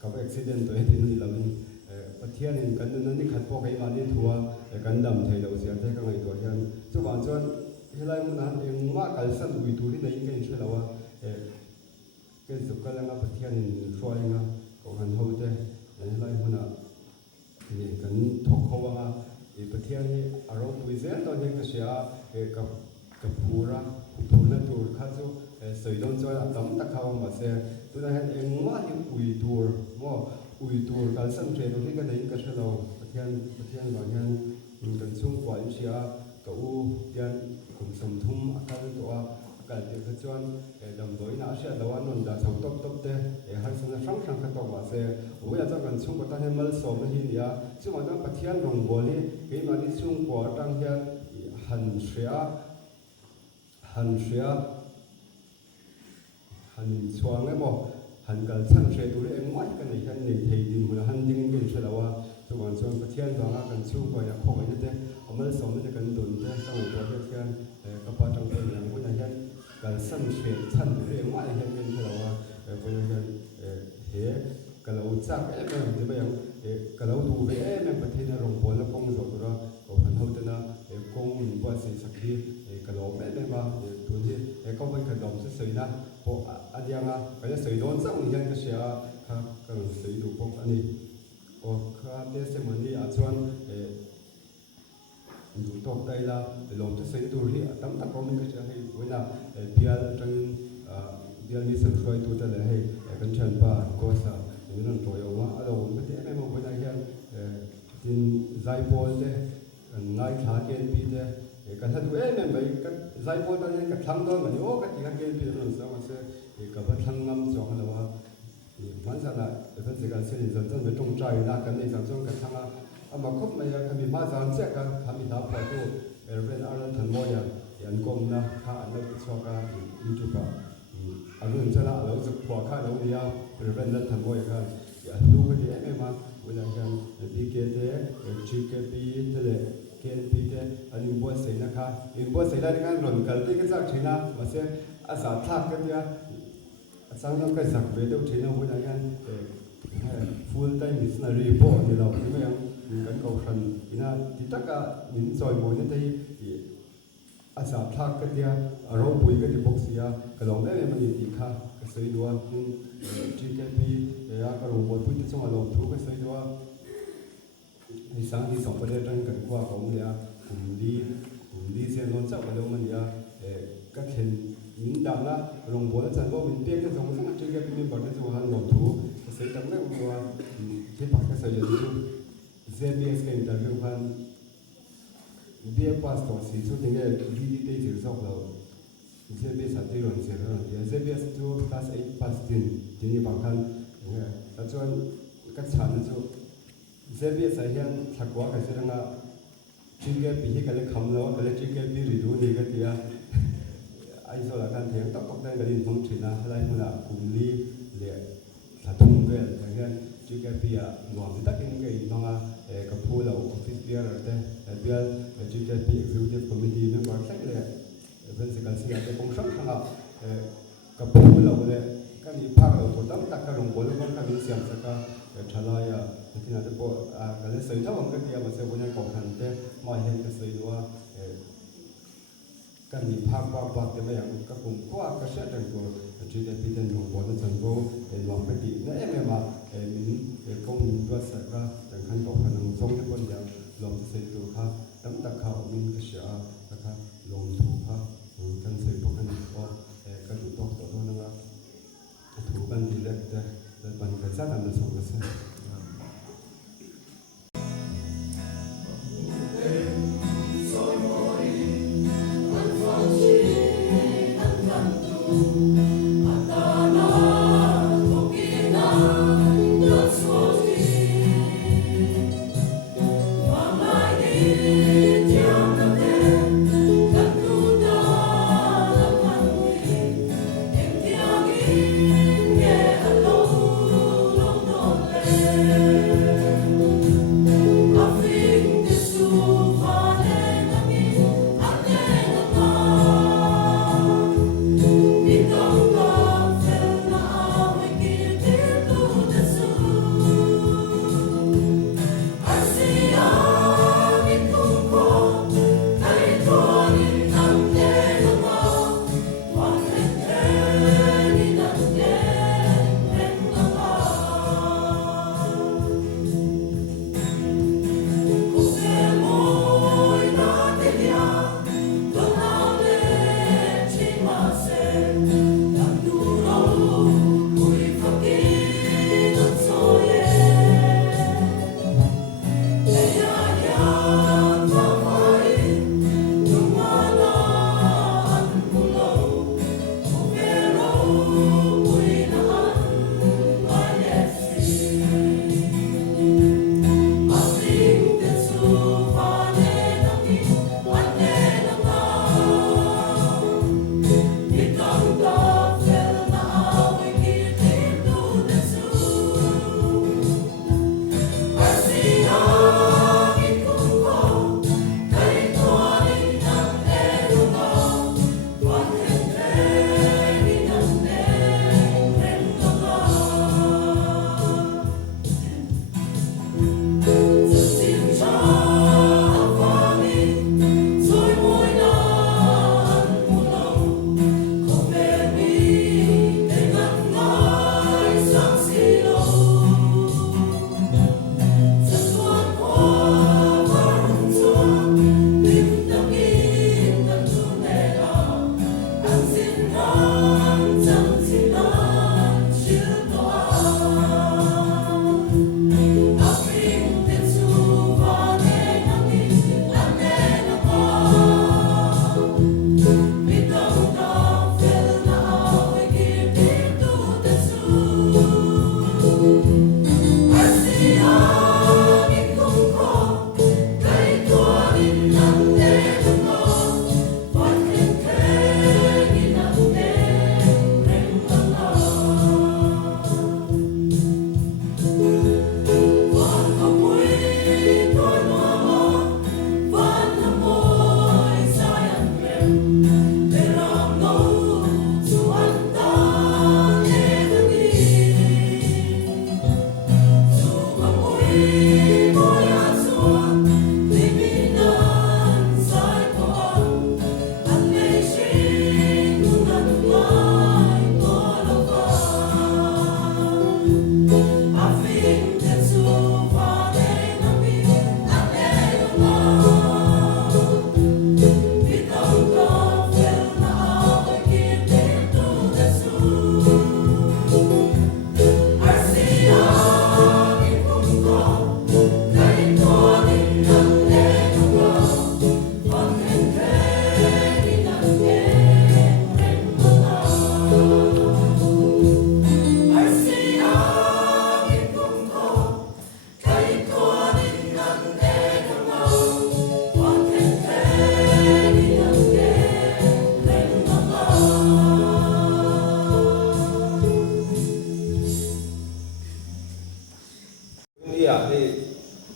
ka accident to he ni la ni pathian in kan ni khat po kai ma ni thua kan dam thei lo sia the ka ngai to hian chu ban chuan helai mun an eng ma kal san ui tu ri nei ngai thela wa ke zu ka la pathian in roi nga ko han ho te helai mun a ni kan thok ho wa pathian ni aro pui zen to ni ka sia ka pura puna tur kha chu sợi đông cho tấm tắc khao mà xe tôi đã hẹn em quá những ui tour cả sân chơi tôi thấy cái đấy cái sân đầu thiên nói nhân cần chung quả những chia cậu thiên cùng sầm thum cáiตัวcái cái chuan đồng đối nào sẽ đầu anh mình đã sống top thế hai sân sáng sáng cáiตัวmà xe bây giờ cho cần chung quả ta mới sớm nó hiện ya chứ mà trong thiên đồng bồ đi cái mà đi chung quả trong thiên hẳn sẽ hành xoang ấy mà hành cả sang xe tôi em ngoái cái này thì mình hành những cái chuyện là tôi còn cho cái thiên và cái chung coi là không phải như thế ông mới sống như cái tuần thế sau này tôi cái thiên các bạn trong cái nhà của nhà dân cái sang xe chân tôi em ngoái hiện cái chuyện là bây giờ thế cái lâu chắc em thì bây giờ cái lâu đủ về em bật thiên là rồng bồn nó không rồi đó còn phần hậu tên là công mình qua sự sắc đi cái lâu em mà tôi thì có bên cái đồng sẽ xảy ra bộ anh em cái sự đón sau người dân cái sẽ cái sự đủ bộ anh đi cái testimony ở trên đủ tốt đây là lòng cái sự đủ thì tấm tắc có mình cái sẽ hay với là bia trong bia đi sửa khơi tôiจะเลยให้กันเชิญป้าก็สาอย่างนั้นตัวอย่างว่าเราไม่ได้ไม่มองไปได้แค่จินใจบอลเลยนายขาเกณฑ์ปีเลยกันถ้าดูเนี่ยไปกันใจบอลตอนนี้กันทั้งโดนเหมือนโอ้กันที่กันเกณฑ์ปีนั่นสมัยเสียกับทั้งน้ำจองแล้วว่ามันจะน่ะเป็นสิ่งการเสียจนเป็นตรงใจนะกันในสังคมกันทั้งมาคบมาอย่างมีมาสานเจ้ากันทำมีทับประตูเป็นอะไรทันบ่อยอย่างกลมนะข้าอันนั้นชอบกันยูทูบอันนู้นจะละเราจะพอข้าเราเดียวเป็นนั้นทันบ่อยกัน lu cái gì em mà bây giờ cái đi cái thế chữ cái pi thế là cái pi thế anh import xây na kha import xây ra đi cái rồi cái cái giác chế na mà sẽ asa thắc cái gì sang trong cái sắc về đâu chế na bây giờ cái full time missionary po thì đâu cái mấy cái câu phần ina thì tất cả mình rồi mỗi những cái asa thắc cái gì ở đâu bùi cái gì box gì cái lòng đấy mình đi kha cái xây đua chữ cái pi cái lòng bùi bùi trong lòng thu cái xây đua thì sáng đi sống bên trong cảnh qua cũng là cùng đi xem non chắc ở đâu mình ya các hiện những đam lá lòng bùi chân vô mình biết cái dòng sáng chữ cái pi mình bảo cái dòng hàng lòng thu cái xây đam đấy cũng là cái bác cái xây dựng ZBS cái interview han bia pastor si so tinga di te chỉ sọc lo ZBS at ti ron se ron ya ZBS 2 plus 8 plus 10 tini bang khan ta chuan ka chan chu ZBS a hian thakwa ka siranga chingge pi hi kale kham lo kale chingge pi ri du ni ka tia ai so la kan theng tak tak dai galin mong thina halai muna kumli le thung vel ka hian chingge pi a nuam takin ke manga ka phula office bearer te bial chingge pi executive committee member thak le principal sia te kong sang thanga ka phula le ka ni phak lo to tam tak ka rong bol kon ka min siam saka thalaya kina te po ka le sei thawang ka tia ma se bonya ko khan te ma hen ka sei wa kan ni phak ba te ma yang ka kum kwa ka sha tang ko chingge pi ten rong bol chan go lo pa ti na em ma min công đua sợi ra chẳng hạn có khả năng giống như con dạng lòng xây tổ ha tấm đặc khảo mình cái sự đặc ha lòng thủ ha cần xây bộ khả năng có cái chủ tộc tổ nó là thủ ban đi lên để ban cái sát làm được sống cái sự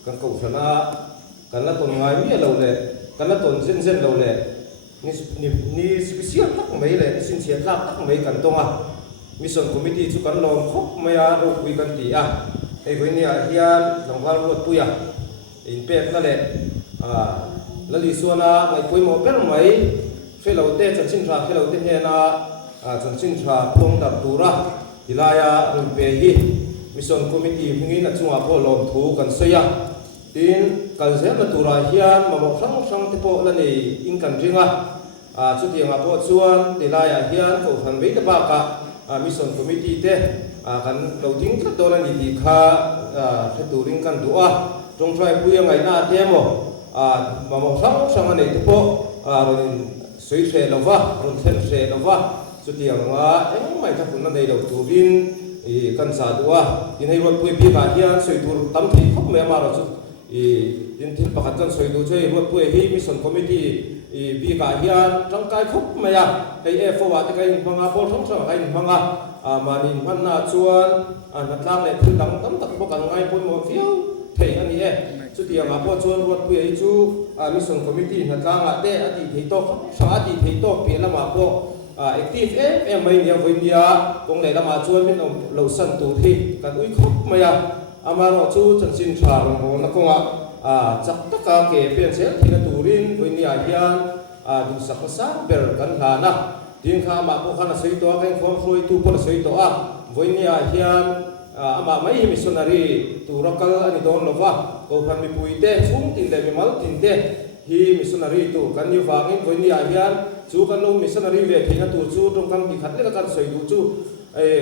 kan kau sana kan la ton ngai mi lo le kan la ton zen lo le ni spesial tak mai le sin sia tak mai kan tonga mission committee chu kan lom khop maya ro wi kan ti a ei voi ni a hian longwal ro puya in pek na le la li suana mai poi mo per mai felo te chan sin ra felo te he na chan sin ra plong da tura hilaya rum pe hi mission committee hingi na chunga po lom thu kan seya tin kalzem na tura hian mamo sang te po la nei in kan ringa chu tianga po chuan tilaya hian ko than be ta ba ka mission committee te kan lo ding ka dola ni di kha the turing kan du'a tong trai puya ngai na te mo mamo sang nei te po ron sui se lova ron then se lova chu tianga eng mai ka kun na nei lo turin kan sa du'a tin hei rot pui pi ka hian sui tur tam thi khop me ma ro chu tin tin pakhat kan soi du chei rot pui hi mission committee bi ka hian tangkai khop me ya hei e fo wa te kai manga pol thong sa kai manga manin man na chuan na tlang le thil dang tam tak bo kan ngai poi mo fiu thei ani e chu ti anga po chuan rot pui hi chu mission committee na tlang a te ati thei to sa ati thei to pi lama po active em mai nia voi nia kong le lama chuan min lo san tu thi kan ui khop maya amaro chu chan sin thar ho na konga chak taka ke pen sel thina turin voi nia hian du sak sa ber kan hlana tin kha ma po khana sei to kan khom floi tu po sei to voi nia hian ama mai missionary tu rakal ani don lova ko phan mi puite chung tin le mi mal tin te hi missionary tu kan yu wangin voi nia hian chu kan lo missionary ve thina tu chu tong kan di khat le kan soi du chu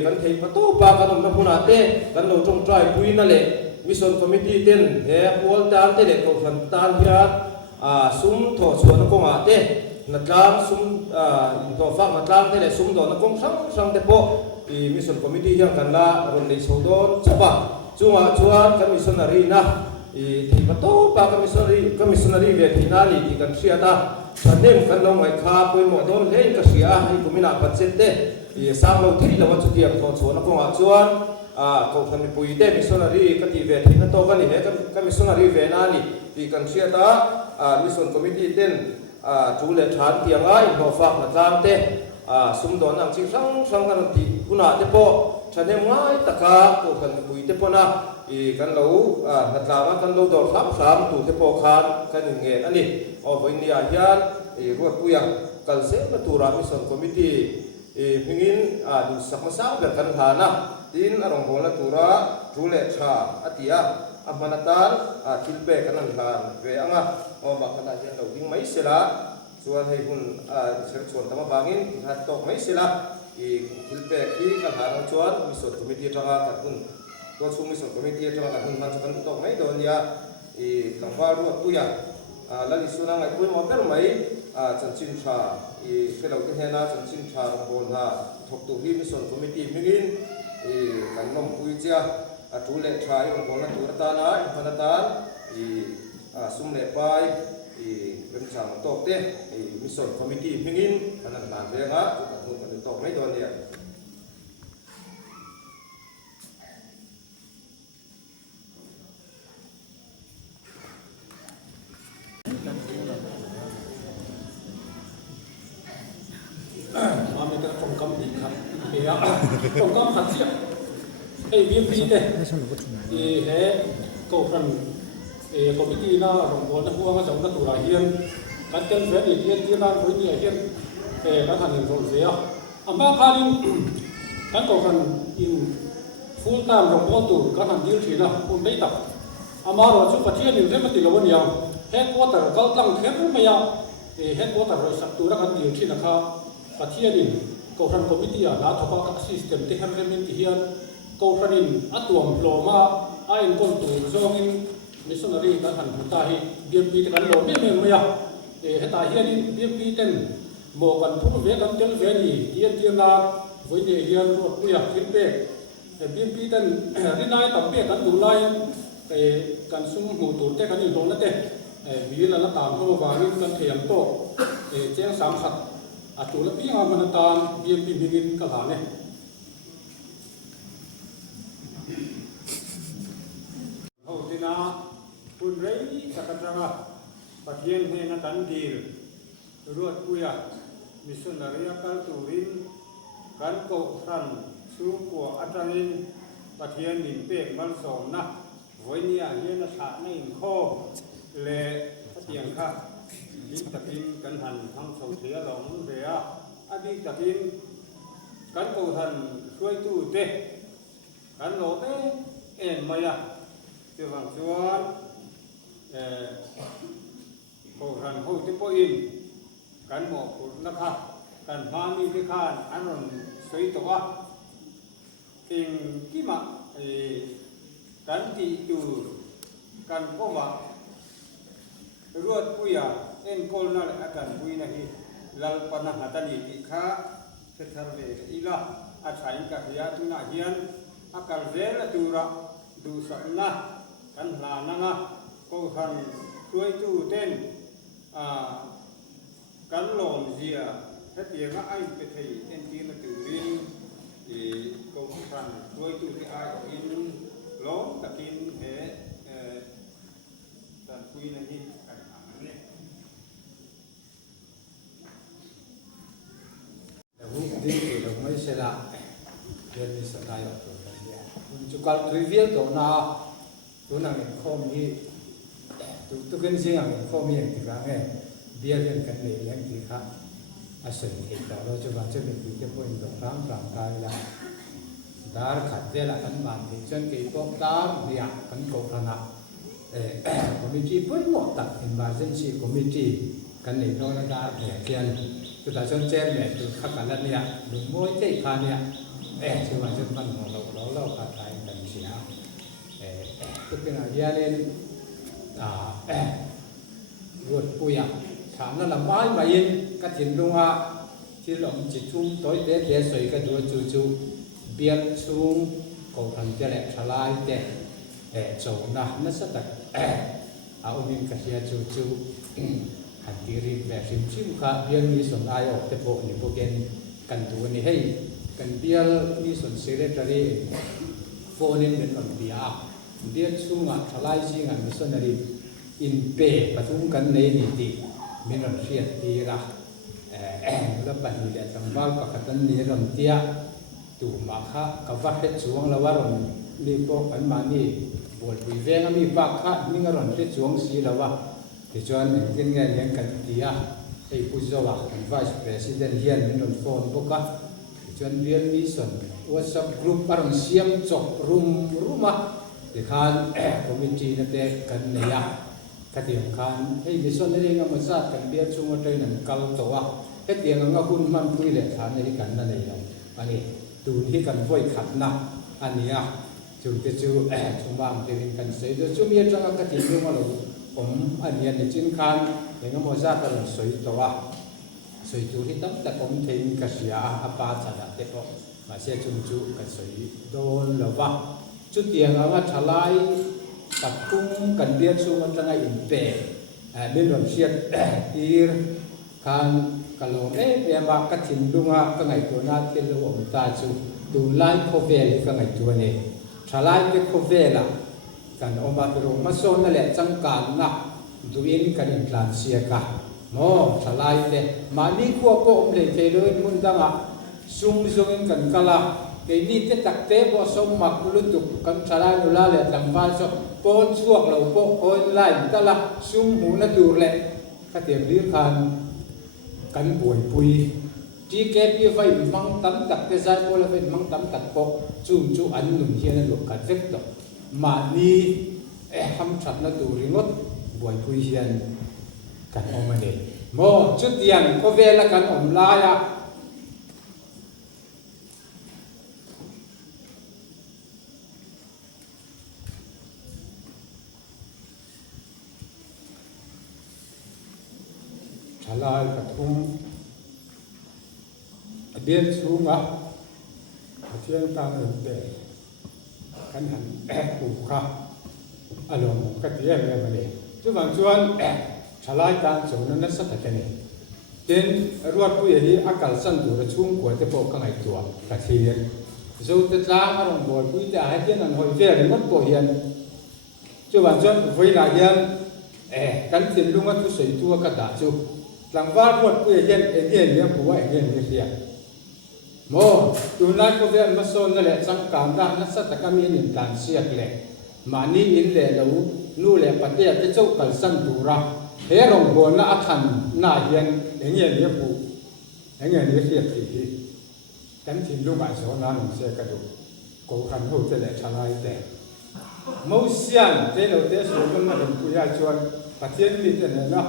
kan thei pa to pa kan na puna te kan lo tong trai pui na le mission committee ten he pol dan te le ko phan tan hian sum tho chuan ko nga te na tlang sum to fa na tlang te le sum do na kong sang te po mission committee hian kan la ron nei so don chapa chunga chuan kan missionary na thei pa to pa kan missionary ve thina li ti kan sia ta sanem kan lo mai kha poi mo don lein ka sia hi kumina patset te sang lo thei lo chu tiam tho chuan ko nga chuan ko than pui te missionary ka ti ve thina to kan ni he kan missionary ve na ni ti kan sia ta mission committee ten chu le than tianga in ho fak na tlang te sum don ang chi sang kan ti kuna te po sanem ngai taka ko than pui te po na kan lo na tlawa kan lo dor sam tu te po khan kan nge ani o voi nia hian ruat puya kalse na tura mission committee hingin du sakmasa ber kan hana tin arong bola tura thule tha atia amanatan thilbe kan han ve anga o ma kana hian lo ding mai sela chuan hei hun ser chon tama bangin hat tok mai sela thilbe ki kan han chuan mission committee tanga kan hun to chu mission committee tanga kan hun man chuan tok mai don ya tangwa ruat puya lali suna ngai pui mo per mai chan chin tha felo ke hena chan chin tha bol na thok tu hi mission committee mingin kan nom pui chia tu le tha i bol na tu ta na panata sum le pai kan chang tok te mission committee mingin kan nan renga kan hu kan tok mai don dia trong các hạt triệu ai biết gì đây thì thế câu phần committee na rong bon na huang jong na tura hian kan tel ve ni hian ti nan với ni hian kan han rong ve a ama khanin kan câu phần in full time rong bon tu kan han deal thina kun dei tak ama ro chu pathian ni rem ti lo ni yang headquarter kal tlang khem me ya headquarter ro sak tu ra kan deal thina kha pathian ni câu phần committee a la thopa ka system te han rem ti hian câu phần in atuam lo ma ai kon tu zong in missionary kan han ta hi BMP te kan lo me me ya heta hian in BMP ten mo kan thu ve kan tel ve ni tian na với ni hian ro pu ya kin pe BMP ten rinai tam pe kan du lai kan sum mu tu te kan in lo na te vi la na tam ho wa ni kan thiam to cheng sam khat a tu la pi ha man tan BMP bingin ka la ne ho tina pun rei sakatanga pathian he na kan dir ruat puya missionary kal turin kan ko san chu ko atangin pathian nin pe mal som na voinia hian na sa na in kho le patiang kha din takin kan han thang so thia long ve a adi takin kan ko han suai tu te kan lo te en maya te wang chuan ko han ho te po in kan mo pur na kha kan ma mi te khan anon sei to wa king kima kan ti tu kan ko ma ruat puya en kol na akan pui na hi lal pana hatani ti kha te tharve ila a thain ka hiya tu na hian akal vel atura du sa na kan hla na nga ko han tuai tu ten kan lom zia hết tiền á anh phải thấy en tiên là từ riêng thì công sản tuai tu thì ai in lom tập in thế tận quy này đi cảnh này đi thì đồng mấy xe lạ đến đi sân bay ở chỗ này chú cal thuê viết chỗ nào chỗ nào mình không đi tôi kinh sinh mình không miệng thì cả nghe bia viên cái này yang thì khác à sinh thì đó rồi chú bạn cho mình bị cái point đồng ram cái là dar khát thế là anh bạn thì chân cái cốc dar bia anh cốc là nào committee pun một tập emergency committee cái này nó là dar để kian chúng ta chân xem này từ khắc cả lần này đúng mỗi cái khăn này chú bạn chân phân một lâu khát cái cần xía tức là gia đình ruột bùi à khám nó làm mãi mà yên các thiên đông à chỉ lòng chỉ chung tối tế thế sợi cái đuôi chú biết chung cầu thành cho lại trả lại để chỗ nào nó sẽ đặt ông mình cái gì chú hành tiri về phim chim khác biên mi son ai ở thế bộ này bộ gen cần tu này hay cần biên mi son secretary phone in đến còn bia chung à trả lại gì ngàn mi son này in pe patung kan nei ni ti min ron riat ti ra la pan ni le tam wal pa khatan ni ron tia tu ma kha ka va he chuang la wa ron li po an ma ni bol wi ve nga mi pa kha ni nga ron he chuang si la wa ti chuan ken nga yang kan tia ei pu zo wa kan vice president hian min ron phone bo ka ti chuan rian mi son whatsapp group aron siam chok ruma ti khan committee na te kan ne ya cái tiếng khan hay vì sao này nghe một sát cần biết chung ở đây là cao tổ à cái tiếng ngọc hun man pui lệ thán này cần là này anh ấy tu đi cần voi khát na anh ấy à chúng cái chú chúng bạn thì mình cần xây được chú biết rằng cái tiếng nhưng mà là anh ấy này trên khan thì ngọc một sát là soi tổ à soi chú thì tấm tại ông thấy cái gì à ba chả đã thế đó mà sẽ chung chú cái soi đôn là vạ chút tiếng mà trả lại tập trung cần biết xuống trong ngày in pe bên lòng siết ir kan kalau về mà các thiên đông à các ngày tuần à thiên đông ông ta chú tu lai khô về các ngày tuần này trả lại cái khô về là kan ông bà tu mà son là lẽ chẳng cần na tu in kan in plan sia cả nó trả lại đấy mà đi qua có ông để thế rồi muốn đang à sung sung cần kala cái đi cái tắc tế bỏ sông mặc luôn tục kan trả lại nó là lẽ làm pha cho ปนช่วงเราปนโอนไล่ตละซุ้มหูนัดดูแลก็เตรียมเรื่องกันป่วยปุยที่แกพี่ไฟมังตั้มตักแต่ใจโอละเป็นมังตั้มตักปกจู่อันหนุนเฮียนหลบกันเฟกต์มานี่ทำฉันนัดดูริงดป่วยปุยเฮียนกันออกมาเนี่ยโมจุดยังก็เวลากันอมลายะลายกระทุ่งเดียนสูงอ่ะเที่ยงตามหนึ่งเด็กกันหันผูกค่ะอารมณ์ก็เที่ยงเลยมาเลยจุดบางส่วนชลายการสูงนั้นสักแต่เนี่ยเดินรวดผู้ใหญ่อากาศสั่นตัวระชุ่มกว่าจะพบข้างในตัวกระเทียนสูงแต่ล้างอารมณ์บ่อยผู้ใหญ่ให้เที่ยงนั้นหอยเฟี้ยหรือมัดบ่อยเฮียนจุดบางส่วนผู้ใหญ่เฮียนกันเตียนลุงว่าทุกสิ่งตัวกระดาษจุหลังบ้านรวดผู้ใหญ่เฮียนเลี้ยงผัวเฮียนเลี้ยงโมดูนักก็เรียนมาโซนนั่นแหละสังการด้านนักสัตว์กรรมยินการเสียกแหละมานี่ยินแหละเรานู่นแหละประเทศที่เจ้ากันสันตุระเฮรงบนละอัฐันหน้าเฮียนเงี้ยเลี้ยงผู้เงี้ยเลี้ยงเสียทีกันถิ่นลูกไอ้สอนน้ำเสียกระดูกกูคันหูจะแหละชลายแต่มูเซียนเทโลเทสโลกันมาเป็นผู้ใหญ่ชวนประเทศมีแต่เนี่ยเนาะ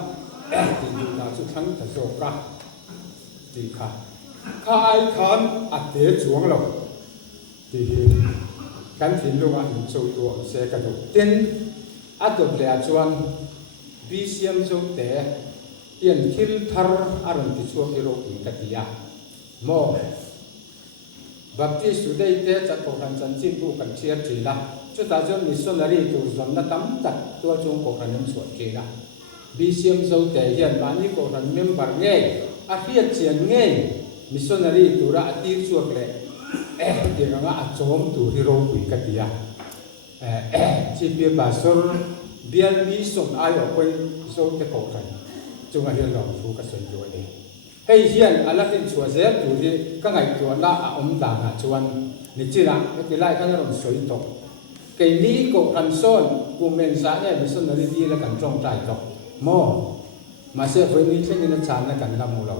ที่อยู่ในสุดทั้งแต่โศกะดีค่ะข้าไอ้ขันอัดเดือดสวงเราที่กันถิ่นลูกอันโซตัวเสกระดูกเต้นอัดตัวเดียชวนบีเซียมโซแต่เอียนคิลทาร์อารมณ์ที่ชัวกิโลกุนกัติยาโมบัพติสุดได้เตะจัดของการสันติผู้กันเชียร์จีละชุดตาจนมิสซนารีตัวจำนัดตั้มตัดตัวจงของการนั้นสวดจีละบีเซียมโซแต่เฮียนบ้านนี้ของการเมมเบอร์เง่อาเฮียเชียนเง่มิสซนารีตัวละตีชัวเลยเดี๋ยวงั้นอาจจะมตัวที่เราคุยกันดีอ่ะที่เบียบาสโรเบียร์มีส่งอายออกไปโซจะก่อกันจงอาเฮียนเราถูกกันส่วนตัวเองให้เฮียนอะไรที่ชัวเสียตัวที่ก็ไงตัวละอมตาหาชวนนี่จีละที่ไล่ข้างเราสวยตกเกี่ยนี้ก่อกันซ้อนกูเมนสาเนี่ยมิสซนารีดีแล้วกันจงใจตกโมมาเสียเพื่อนนี้เช่นนั้นชาแล้วกันลำมูเรา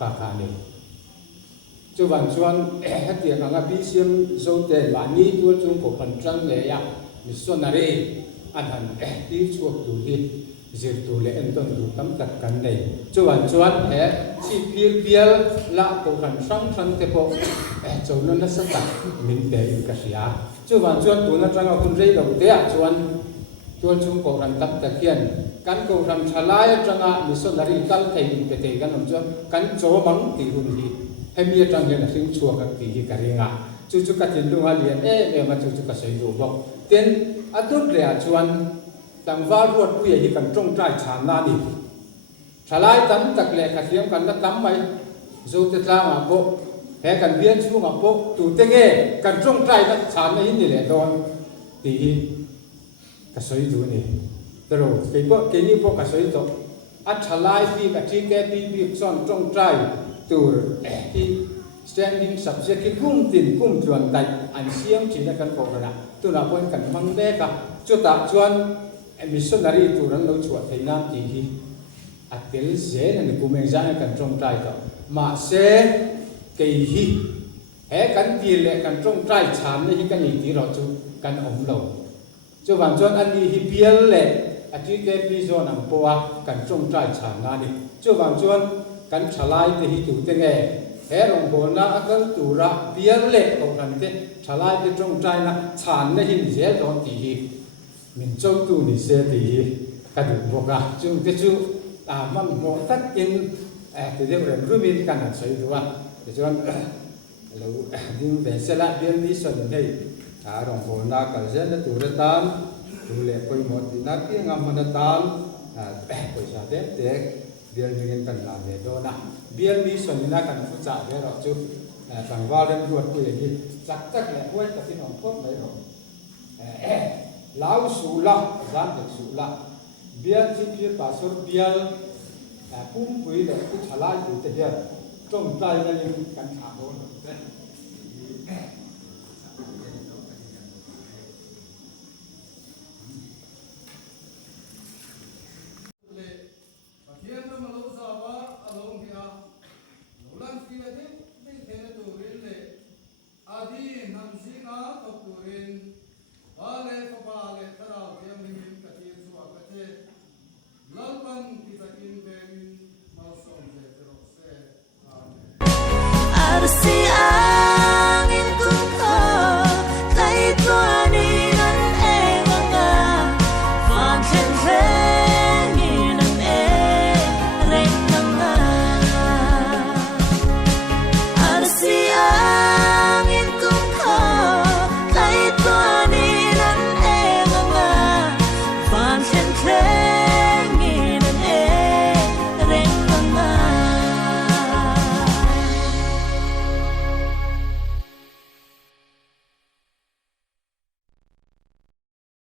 กาคานี่จุบันชวนเตียงงาพิเศษโซเตบานีตัวจงกพันจังเลยอะมิสซนารีอันนั้นที่ช่วยดูที่เจอตัวเล่นต้นดูตั้มตัดกันเลยจุบันชวนชีพิลเบียลละกพันช่างช่างเทปจนนั้นสักตัดมินเตอิกัสยาจุบันชวนตัวนั้นจังเอาคุณเรียกเดียชวนตัวจงกพันตั้มตะเคียนกันกพันชลายจังอามิสซนารีกัลเทยินเปเตกันนั่นจวนกันโจมังตีหุ่นที่ให้มีจังเห็นสิ่งชั่วกันตีที่กันเองอ่ะจู่ๆก็ทิ้งลงอาเลียนเนี่ยมาจู่ๆก็ใส่ดูบอกเต้นอัตุเรียชวนต่างว่ารวดผู้ใหญ่ที่กันจงใจฉานนานี่ชลายตั้มตักเล็กขัดเทียมกันแล้วตั้มไปจูเตตลามาโบแห่กันเบียนชูมาโบตู่เตงกันจงใจกันฉานไม่หินนี่แหละโดนตีก็ใส่ดูนี่แต่เราไอ้พวกนี้พวกก็ใส่ตัวอัชลายที่กับที่แกปีซ่อนจงใจตัวที่ standing subject ที่กุ้มตินกุ้มชวนใดอันเสียงจีนกันบอกนะตัวนับวันกันมังเด็กจุดตัดชวนมิสซนารีตัวนั้นเราชวนที่น้ำที่อัตเลเซนนี่กูเมงจานกันจงใจก็มาเสกเกี่ยกันตีเล็กกันจงใจชานนี่กันอีกที่เราจุกันอมเราจุวันชวนอันนี้ฮิเปียลเล็กอาทิตย์แกปีโซนัมปัวกันจงใจชานนั่นนี่จุวันชวนกันฉลายที่หิตุเตงเฮรงโบนาอักตุระเปียเล็กตรงกันที่ฉลายที่จงใจนะฉานในหินเสียตอนที่มินโจตุนิเสตีกันดูบอกอ่ะจุงที่จุมันมองตักกินที่เรียกเรื่องรูมินกันใช่หรือว่าแต่จวนเราดิ้งเป็นเสละเบียนนี้ส่วนนี้รองโบนากันเส้นตัวตามดูเล็กไปหมดนักที่งามมันตามไปชาเด็กเด็กเบียร์มีกันลาเวโดนะเบียร์มีส่วนนี้นะกันฟุตจ่าเดี๋ยวเราจะต่างว่าเรื่องรวดคุยอย่างนี้จักจักแหละห้วยแต่ที่น้องพบไม่หรอกลาวสูละจานเด็กสูละเบียร์ที่เพียร์ภาษาเบียร์พุ่มปุยเด็กผู้ชลายอยู่แต่เดียวจงใจกันยังกันขาโดน